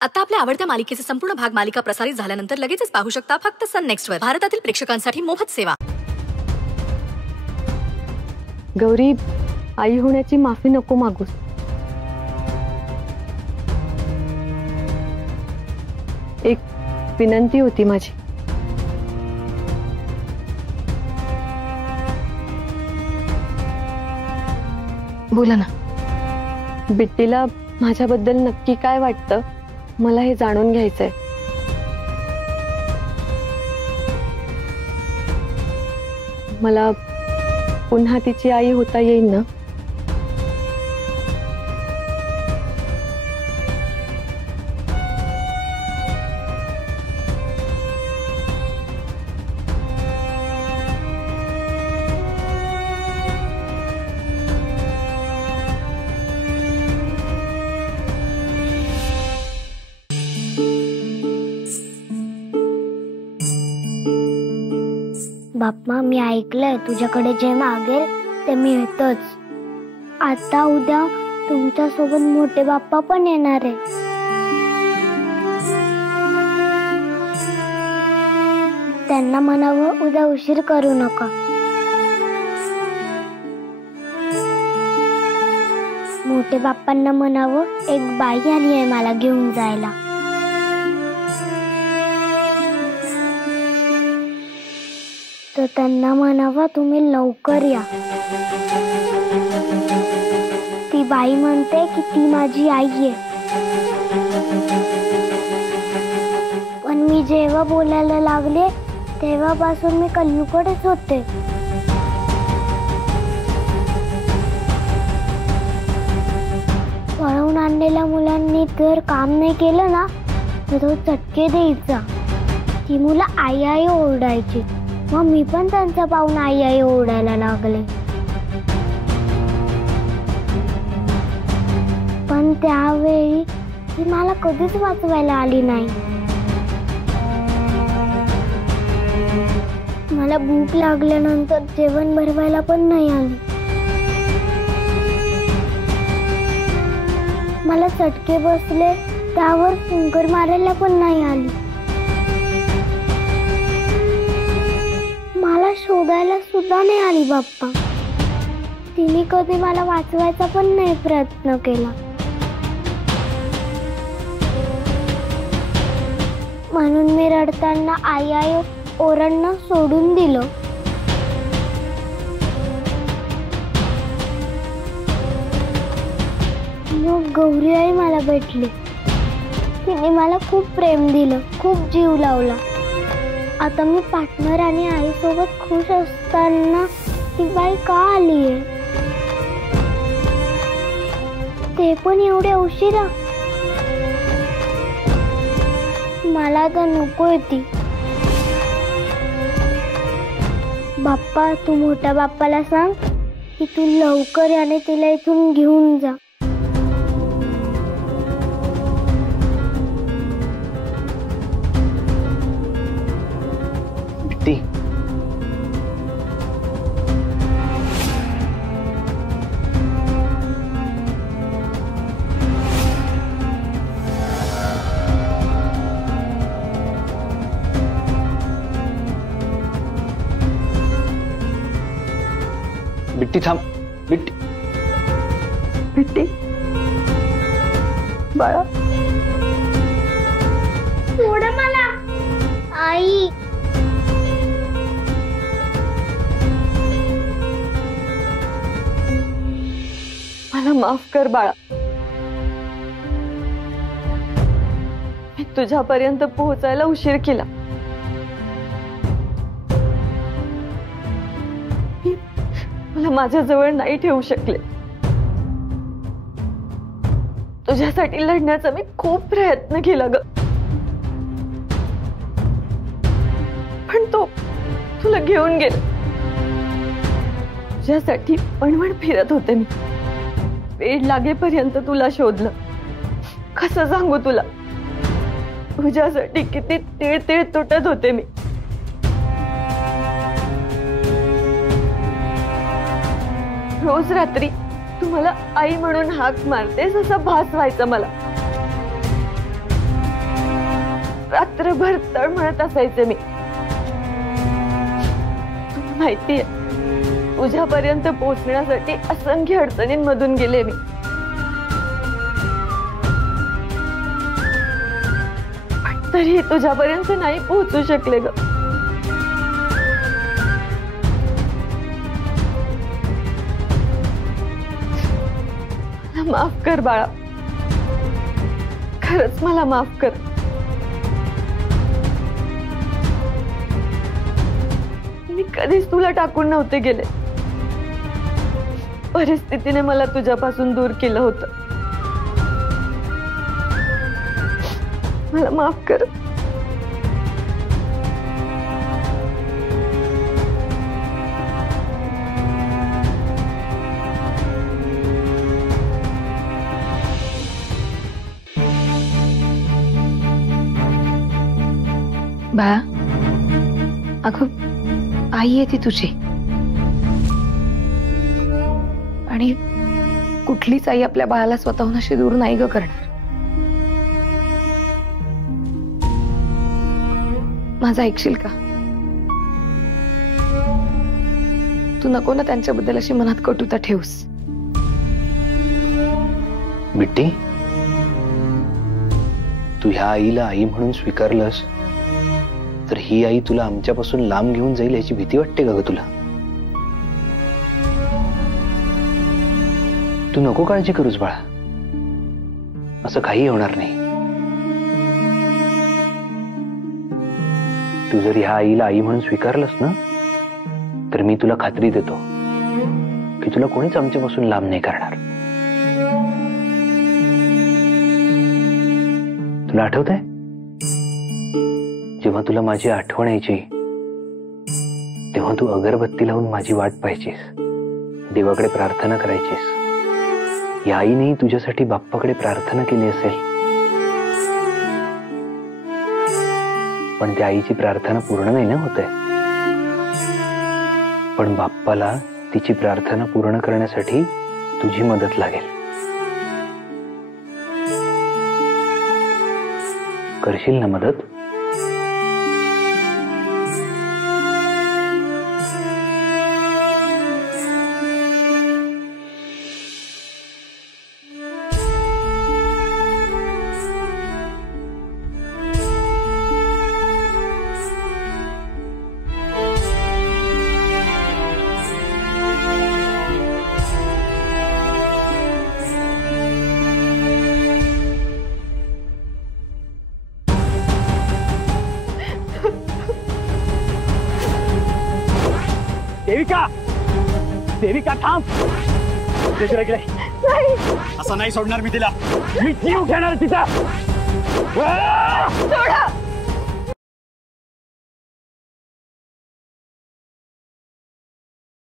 आता आपल्या आवडत्या मालिकेचे संपूर्ण भाग मालिका प्रसारित झाल्यानंतर लगेचच पाहू शकता फक्त सन नेक्स्ट वर. भारतातील प्रेक्षकांसाठी मोफत सेवा. गौरी, आई होण्याची माफी नको मागूस. एक विनंती होती माझी. बोला ना. बिट्टीला माझ्याबद्दल नक्की काय वाटतं मला हे जाणून घ्यायचंय. मला पुन्हा तिची आई होता येईल ना? बाप्पा, मी ऐकलंय तुझ्याकडे जे मागेल ते मिळतच. आता उद्या तुमच्या सोबत मोठे बाप्पा पण येणार आहे. त्यांना म्हणावं उद्या उशीर करू नका. मोठे बाप्पांना म्हणावं एक बाई आली आहे मला घेऊन जायला. तर त्यांना म्हणावा तुम्ही लवकर या. ती बाई म्हणते की ती माझी आई आहे. पण मी जेव्हा बोलायला लागले तेव्हापासून मी कलियुगकडेच होते. पळवून आणलेल्या मुलांनी जर काम नाही केलं ना तर तो चटके द्यायचा. ती मुलं आई आई ओरडायची. मग मी पण त्यांचा पाहून आई आई ओरडायला लागले. पण त्यावेळी ती मला कधीच वाचवायला आली नाही. मला भूक लागल्यानंतर जेवण भरवायला पण नाही आली. मला चटके बसले त्यावर फुंकर मारायला पण नाही आली. मला शोधायला सुद्धा नाही आली बाप्पा. तिने कधी मला वाचवायचा पण नाही प्रयत्न केला. म्हणून मी रडताना आई आई ओरडणं सोडून दिलं. मग गौरी आई मला भेटली. तिने मला खूप प्रेम दिलं, खूप जीव लावला. आता मी पार्टनर आणि आई सोबत खुश असताना ती बाई का आलीये? ते पण एवढे उशिरा? मला तर नकोय ती. बाप्पा, तू मोठ्या बाप्पाला सांग की तू लवकर आणि तिला इथून घेऊन जा. बिट्टी थांब. बिट्टी, बिट्टी बाळा, सोड मला. आई, मला माफ कर बाळा. मी तुझ्यापर्यंत पोहोचायला उशीर केला. मला माझ्याजवळ नाही ठेवू शकले. तुझ्यासाठी लढण्याचा मी खूप प्रयत्न केला ग. पण तो तुला घेऊन गेला. तुझ्यासाठी पणवण फिरत होते मी. वेळ लागेपर्यंत तुला शोधलं. कसं सांगू तुला, तुझ्यासाठी किती तीळ तीळ तुटत होते मी. रोज रात्री तू मला आई म्हणून हाक मारतेस असा भास व्हायचा मला. रात्रभर तळमळत असायचे मी. तुला माहितीये, तुझ्यापर्यंत पोहोचण्यासाठी असंख्य अडचणींमधून गेले मी. पण तरी तुझ्यापर्यंत नाही पोहोचू शकले ग. मला माफ कर बाळा, खरंच मला माफ कर. मी कधीच तुला टाकून नव्हते गेले. परिस्थितीने मला तुझ्यापासून दूर केलं होतं. मला माफ कर. बाळा, अगं आई आहे ती तुझी, आणि कुठलीच आई आपल्या बाळाला स्वतःहून अशी दूर नाही ग करणार. माझं ऐकशील का? तू नको ना त्यांच्याबद्दल अशी मनात कटुता ठेवूस. बिट्टी, तू ह्या आईला आई म्हणून स्वीकारलंस तर ही आई तुला आमच्यापासून लांब घेऊन जाईल याची भीती वाटते का ग तुला? तू नको काळजी करूस बाळा, असं काही होणार नाही. तू जर ह्या आईला आई म्हणून स्वीकारलंस ना, तर मी तुला खात्री देतो की तुला कोणीच आमच्यापासून लांब नाही करणार. तुला आठवतंय जेव्हा तुला माझी आठवण यायची तेव्हा तू अगरबत्ती लावून माझी वाट पाहायचीस, देवाकडे प्रार्थना करायचीस. या आईने तुझ्यासाठी बाप्पाकडे प्रार्थना केली असेल, पण त्या आईची प्रार्थना पूर्ण नाही ना होते. पण बाप्पाला तिची प्रार्थना पूर्ण करण्यासाठी तुझी मदत लागेल. करशील ना मदत? देविका, देविका थांब. असं नाही सोडणार मी तिला. मी जीव घेणार तिचा. सोडा.